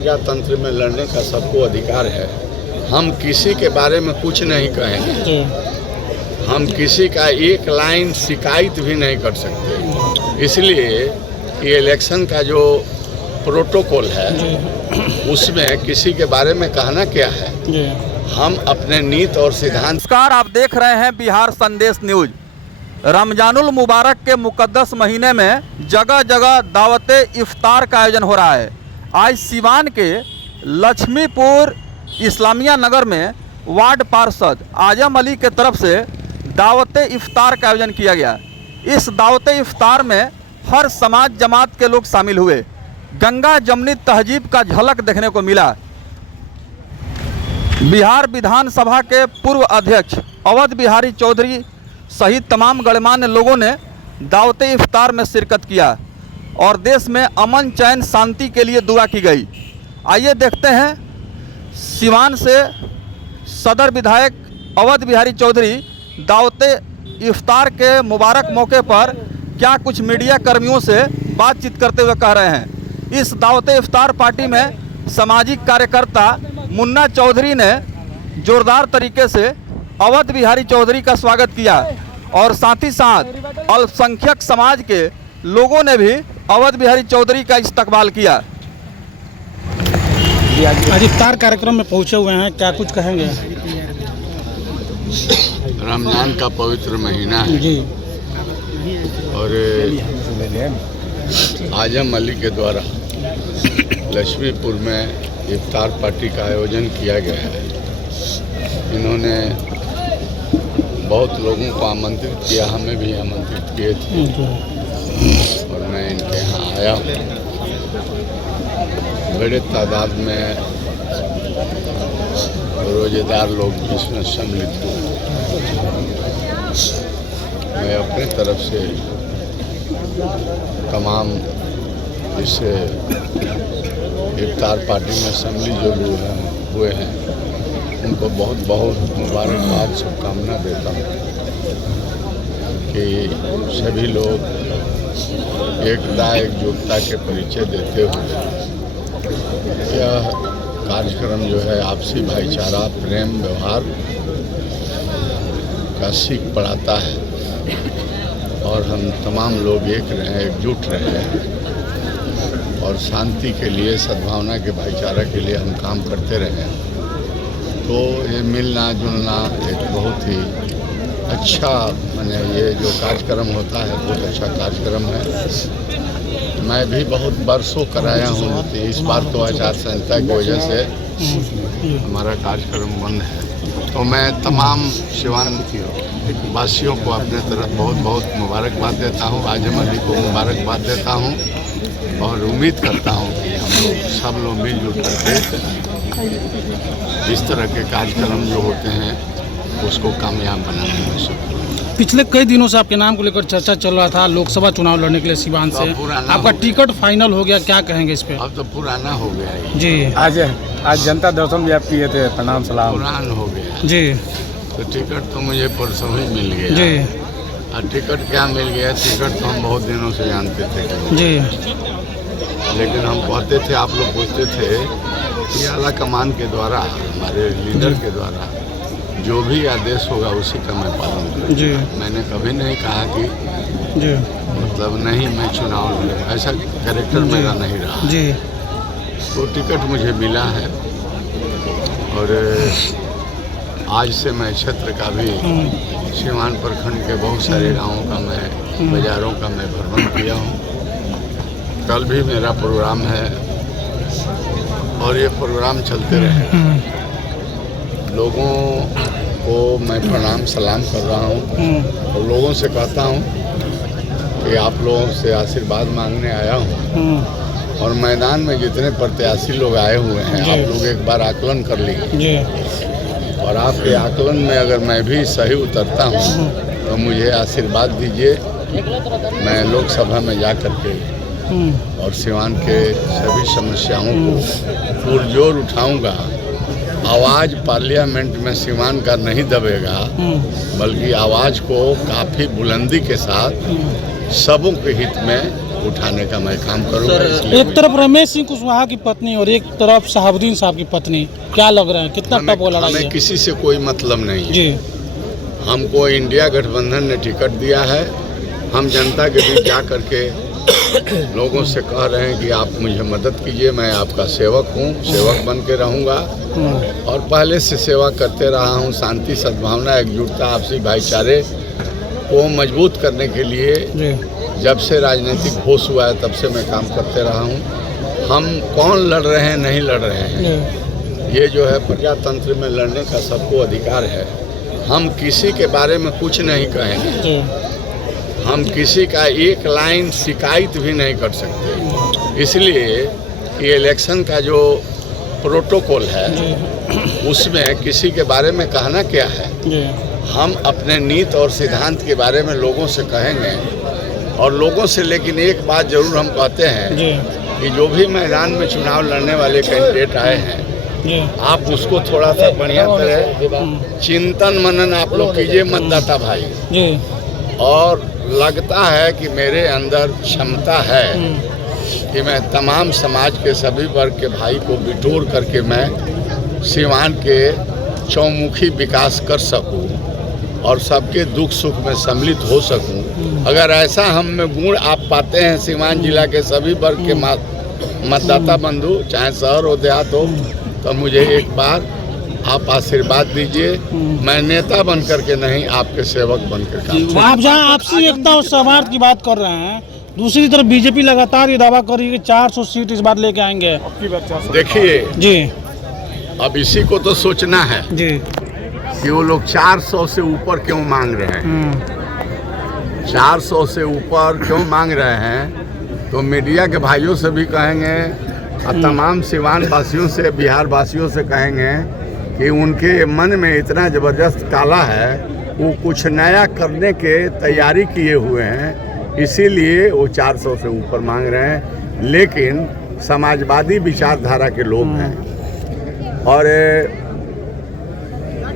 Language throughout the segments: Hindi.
प्रजातंत्र में लड़ने का सबको अधिकार है। हम किसी के बारे में कुछ नहीं कहेंगे, हम किसी का एक लाइन शिकायत भी नहीं कर सकते। इसलिए ये इलेक्शन का जो प्रोटोकॉल है उसमें किसी के बारे में कहना क्या है। हम अपने नीति और सिद्धांत। नमस्कार, आप देख रहे हैं बिहार संदेश न्यूज। रमजानुल मुबारक के मुकद्दस महीने में जगह जगह दावते इफ्तार का आयोजन हो रहा है। आज सिवान के लक्ष्मीपुर इस्लामिया नगर में वार्ड पार्षद आजम अली के तरफ से दावते इफ्तार का आयोजन किया गया। इस दावते इफ्तार में हर समाज जमात के लोग शामिल हुए। गंगा जमनी तहजीब का झलक देखने को मिला। बिहार विधानसभा के पूर्व अध्यक्ष अवध बिहारी चौधरी सहित तमाम गणमान्य लोगों ने दावते इफ्तार में शिरकत किया और देश में अमन चैन शांति के लिए दुआ की गई। आइए देखते हैं सिवान से सदर विधायक अवध बिहारी चौधरी दावते इफ्तार के मुबारक मौके पर क्या कुछ मीडिया कर्मियों से बातचीत करते हुए कह रहे हैं। इस दावते इफ्तार पार्टी में सामाजिक कार्यकर्ता मुन्ना चौधरी ने जोरदार तरीके से अवध बिहारी चौधरी का स्वागत किया और साथ ही साथ अल्पसंख्यक समाज के लोगों ने भी अवध बिहारी चौधरी का इस्तकबाल किया। आज इफ्तार कार्यक्रम में पहुंचे हुए हैं, क्या कुछ कहेंगे? रमजान का पवित्र महीना है जी। और आजम अली के द्वारा लक्ष्मीपुर में इफ्तार पार्टी का आयोजन किया गया है। इन्होंने बहुत लोगों को आमंत्रित किया, हमें भी आमंत्रित किए थे और मैं इनके यहाँ आया हूँ। बड़े तादाद में रोजेदार लोग इसमें सम्मिलित हुए। मैं अपनी तरफ से तमाम इस इफ्तार पार्टी में सम्मिलित जो हुए हैं उनको बहुत बहुत मुबारकबाद, शुभकामना देता हूँ कि सभी लोग एकता एकजुटता के परिचय देते हुए यह कार्यक्रम जो है आपसी भाईचारा, प्रेम, व्यवहार का सीख पढ़ाता है और हम तमाम लोग एक रहे, एकजुट रहे और शांति के लिए, सद्भावना के, भाईचारा के लिए हम काम करते रहे। तो ये मिलना जुलना एक बहुत ही अच्छा, माने ये जो कार्यक्रम होता है बहुत अच्छा कार्यक्रम है। मैं भी बहुत बरसों कराया हूँ, इस बार तो आचार संहिता की वजह से हमारा कार्यक्रम बंद है। तो मैं तमाम सिवान वासियों को अपने तरफ बहुत बहुत मुबारकबाद देता हूँ, आजम अली को मुबारकबाद देता हूँ और उम्मीद करता हूँ कि हम लोग सब लोग मिलजुल करके इस तरह के कार्यक्रम जो होते हैं उसको कामयाब बनाने में सफल। पिछले कई दिनों से आपके नाम को लेकर चर्चा चल रहा था, लोकसभा चुनाव लड़ने के लिए सिवान से आपका टिकट फाइनल हो गया, क्या कहेंगे इस पे? अब तो पुराना हो गया है जी। आज जनता दर्शन भी आप किए थे, प्रणाम सलाम। पुराना हो गया जी। तो टिकट तो मुझे परसों ही मिल गया जी। और टिकट क्या मिल गया, टिकट तो हम बहुत दिनों से जानते थे जी। लेकिन हम कहते थे, आप लोग पूछते थे कि आला कमान के द्वारा, हमारे लीडर के द्वारा जो भी आदेश होगा उसी का मैं पालन करूँगा। मैंने कभी नहीं कहा कि जी मतलब नहीं मैं चुनाव लड़ूंगा, ऐसा कैरेक्टर मेरा नहीं रहा जी। तो टिकट मुझे मिला है और आज से मैं क्षेत्र का भी, सिवान प्रखंड के बहुत सारे गाँवों का मैं, बाजारों का मैं भ्रमण किया हूँ। कल भी मेरा प्रोग्राम है और ये प्रोग्राम चलते रहे। लोगों को मैं प्रणाम सलाम कर रहा हूँ और लोगों से कहता हूँ कि आप लोगों से आशीर्वाद मांगने आया हूँ और मैदान में जितने प्रत्याशी लोग आए हुए हैं आप लोग एक बार आकलन कर लीजिए और आपके आकलन में अगर मैं भी सही उतरता हूँ तो मुझे आशीर्वाद दीजिए। मैं लोकसभा में जा कर के और सिवान के सभी समस्याओं को पुरजोर उठाऊंगा। आवाज़ पार्लियामेंट में सिवान का नहीं दबेगा, बल्कि आवाज़ को काफ़ी बुलंदी के साथ सबों के हित में उठाने का मैं काम करूँगा। इसलिए एक तरफ रमेश सिंह कुशवाहा की पत्नी और एक तरफ शहाबुद्दीन साहब की पत्नी, क्या लग रहा है, कितना टफ वो लड़ाई हमें है? किसी से कोई मतलब नहीं है। जी हमको इंडिया गठबंधन ने टिकट दिया है। हम जनता के बीच जा करके लोगों से कह रहे हैं कि आप मुझे मदद कीजिए, मैं आपका सेवक हूँ, सेवक बन के रहूँगा और पहले से सेवा करते रहा हूँ। शांति, सद्भावना, एकजुटता, आपसी भाईचारे को मजबूत करने के लिए जी जब से राजनीतिक होश हुआ है तब से मैं काम करते रहा हूँ। हम कौन लड़ रहे हैं, नहीं लड़ रहे हैं, जी ये जो है प्रजातंत्र में लड़ने का सबको अधिकार है। हम किसी के बारे में कुछ नहीं कहेंगे, जी हम किसी का एक लाइन शिकायत भी नहीं कर सकते, इसलिए कि इलेक्शन का जो प्रोटोकॉल है उसमें किसी के बारे में कहना क्या है। जी हम अपने नीति और सिद्धांत के बारे में लोगों से कहेंगे और लोगों से, लेकिन एक बात जरूर हम कहते हैं जी कि जो भी मैदान में चुनाव लड़ने वाले कैंडिडेट आए हैं, जी आप उसको थोड़ा सा बढ़िया तरह चिंतन मनन आप लोग कीजिए मतदाता भाई। जी और लगता है कि मेरे अंदर क्षमता है कि मैं तमाम समाज के सभी वर्ग के भाई को बिटोर करके मैं सीवान के चौमुखी विकास कर सकूं और सबके दुख सुख में सम्मिलित हो सकूं। अगर ऐसा हम में गुण आप पाते हैं सीवान जिला के सभी वर्ग के मतदाता बंधु, चाहे शहर हो देहात हो, तो मुझे एक बार आप आशीर्वाद दीजिए। मैं नेता बन करके नहीं, आपके सेवक बन कर काम। आप जहाँ आपसी एकता और सौहार्द की बात कर रहे हैं, दूसरी तरफ बीजेपी लगातार ये दावा कर रही है कि 400 सीट इस बार लेके आएंगे। देखिए जी अब इसी को तो सोचना है जी कि वो लोग 400 से ऊपर क्यों मांग रहे हैं, 400 से ऊपर क्यों मांग रहे हैं। तो मीडिया के भाइयों से भी कहेंगे और तमाम सीवान वासियों से, बिहार वासियों से कहेंगे कि उनके मन में इतना ज़बरदस्त काला है, वो कुछ नया करने के तैयारी किए हुए हैं, इसीलिए वो 400 से ऊपर मांग रहे हैं। लेकिन समाजवादी विचारधारा के लोग हैं और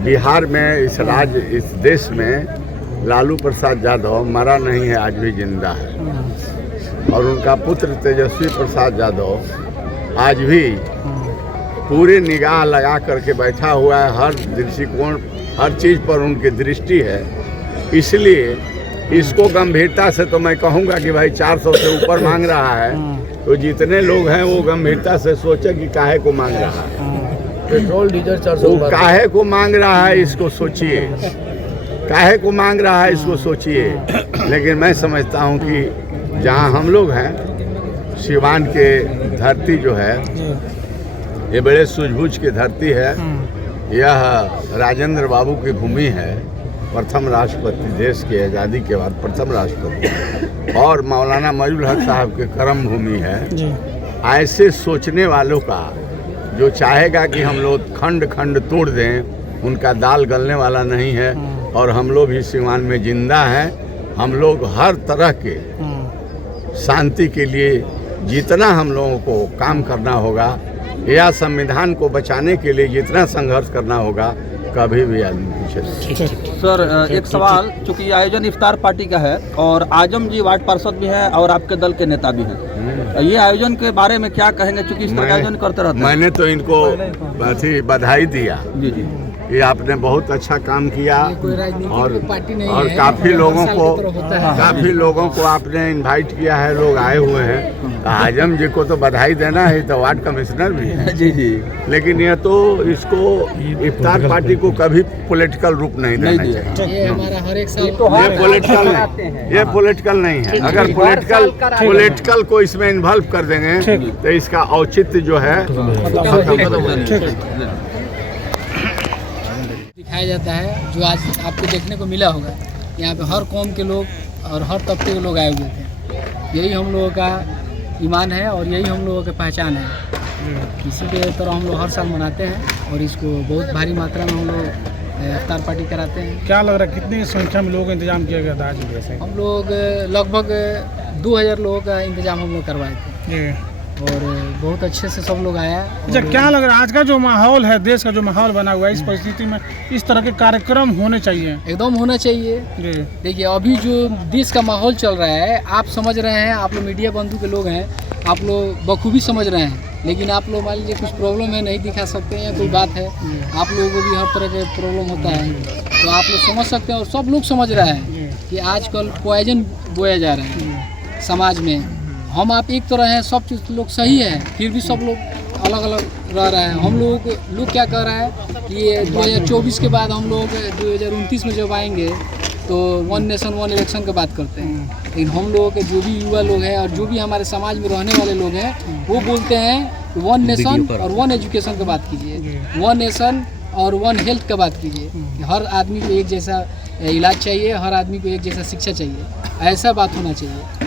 बिहार में, इस देश में लालू प्रसाद यादव मरा नहीं है, आज भी जिंदा है और उनका पुत्र तेजस्वी प्रसाद यादव आज भी पूरी निगाह लगा करके बैठा हुआ है। हर दृष्टिकोण, हर चीज़ पर उनकी दृष्टि है। इसलिए इसको गंभीरता से तो मैं कहूँगा कि भाई 400 से ऊपर मांग रहा है, तो जितने लोग हैं वो गंभीरता से सोचे कि काहे को मांग रहा है, पेट्रोल डीजल 400 वो काहे को मांग रहा है, इसको सोचिए, काहे को मांग रहा है इसको सोचिए। लेकिन मैं समझता हूँ कि जहाँ हम लोग हैं, सीवान के धरती जो है ये बड़े सूझबूझ की धरती है। यह राजेंद्र बाबू की भूमि है, प्रथम राष्ट्रपति, देश की आज़ादी के बाद प्रथम राष्ट्रपति, और मौलाना मौजूद हक साहब के कर्म भूमि है। ऐसे सोचने वालों का जो चाहेगा कि हम लोग खंड खंड तोड़ दें, उनका दाल गलने वाला नहीं है। और हम लोग भी सीवान में जिंदा हैं। हम लोग हर तरह के शांति के लिए जितना हम लोगों को काम करना होगा या संविधान को बचाने के लिए जितना संघर्ष करना होगा, कभी भी आदमी पीछे नहीं। सर एक सवाल, चूंकि ये आयोजन इफ्तार पार्टी का है और आजम जी वार्ड पार्षद भी हैं और आपके दल के नेता भी हैं, ये आयोजन के बारे में क्या कहेंगे, चूंकि इस तरह का आयोजन करते रहते हैं? मैंने तो इनको बधाई दिया जी जी, ये आपने बहुत अच्छा काम किया और काफ़ी लोगों को आपने इनवाइट किया है, लोग आए हुए हैं। आजम जी को तो बधाई देना है, तो वार्ड कमिश्नर भी है। जी जी, लेकिन ये तो इसको इफ्तार पार्टी को कभी पॉलिटिकल रूप नहीं देना चाहिए। ये हमारा हर एक साल ये पॉलिटिकल नहीं है। अगर पॉलिटिकल को इसमें इन्वॉल्व कर देंगे तो इसका औचित्य जो है दिखाया जाता है, जो आज आपको देखने को मिला होगा। यहाँ पे हर कौम के लोग और हर तबके के लोग आए हुए थे। यही हम लोगों का ईमान है और यही हम लोगों की पहचान है। इसी के तरह हम लोग हर साल मनाते हैं और इसको बहुत भारी मात्रा में हम लोग इफ्तार पार्टी कराते हैं। क्या लग रहा है कितनी संख्या में लोगों का इंतजाम किया गया था आज? हम लोग लगभग 2000 लोगों का इंतजाम हम लोग करवाए थे। और बहुत अच्छे से सब लोग आया। अच्छा, क्या लग रहा है आज का जो माहौल है, देश का जो माहौल बना हुआ है, इस परिस्थिति में इस तरह के कार्यक्रम होने चाहिए? एकदम होना चाहिए। जी देखिए अभी जो देश का माहौल चल रहा है, आप समझ रहे हैं, आप लोग मीडिया बंधु के लोग हैं, आप लोग बखूबी समझ रहे हैं, लेकिन आप लोग मान लीजिए कुछ प्रॉब्लम है, नहीं दिखा सकते हैं या कोई बात है, आप लोगों को भी हर तरह के प्रॉब्लम होता है, तो आप लोग समझ सकते हैं और सब लोग समझ रहे हैं कि आजकल पॉइजन बोया जा रहा है समाज में। हम आप एक तरह हैं, सब चीज़ लोग सही है, फिर भी सब लोग अलग अलग रह रहे हैं। हम लोग क्या कर रहे हैं कि ये 2024 के बाद हम लोग 2029 में जब आएंगे तो वन नेशन वन इलेक्शन की बात करते हैं, लेकिन हम लोगों के जो भी युवा लोग हैं और जो भी हमारे समाज में रहने वाले लोग हैं वो बोलते हैं कि वन नेशन और वन एजुकेशन की बात कीजिए, वन नेशन और वन हेल्थ की बात कीजिए कि हर आदमी को एक जैसा इलाज चाहिए, हर आदमी को एक जैसा शिक्षा चाहिए, ऐसा बात होना चाहिए।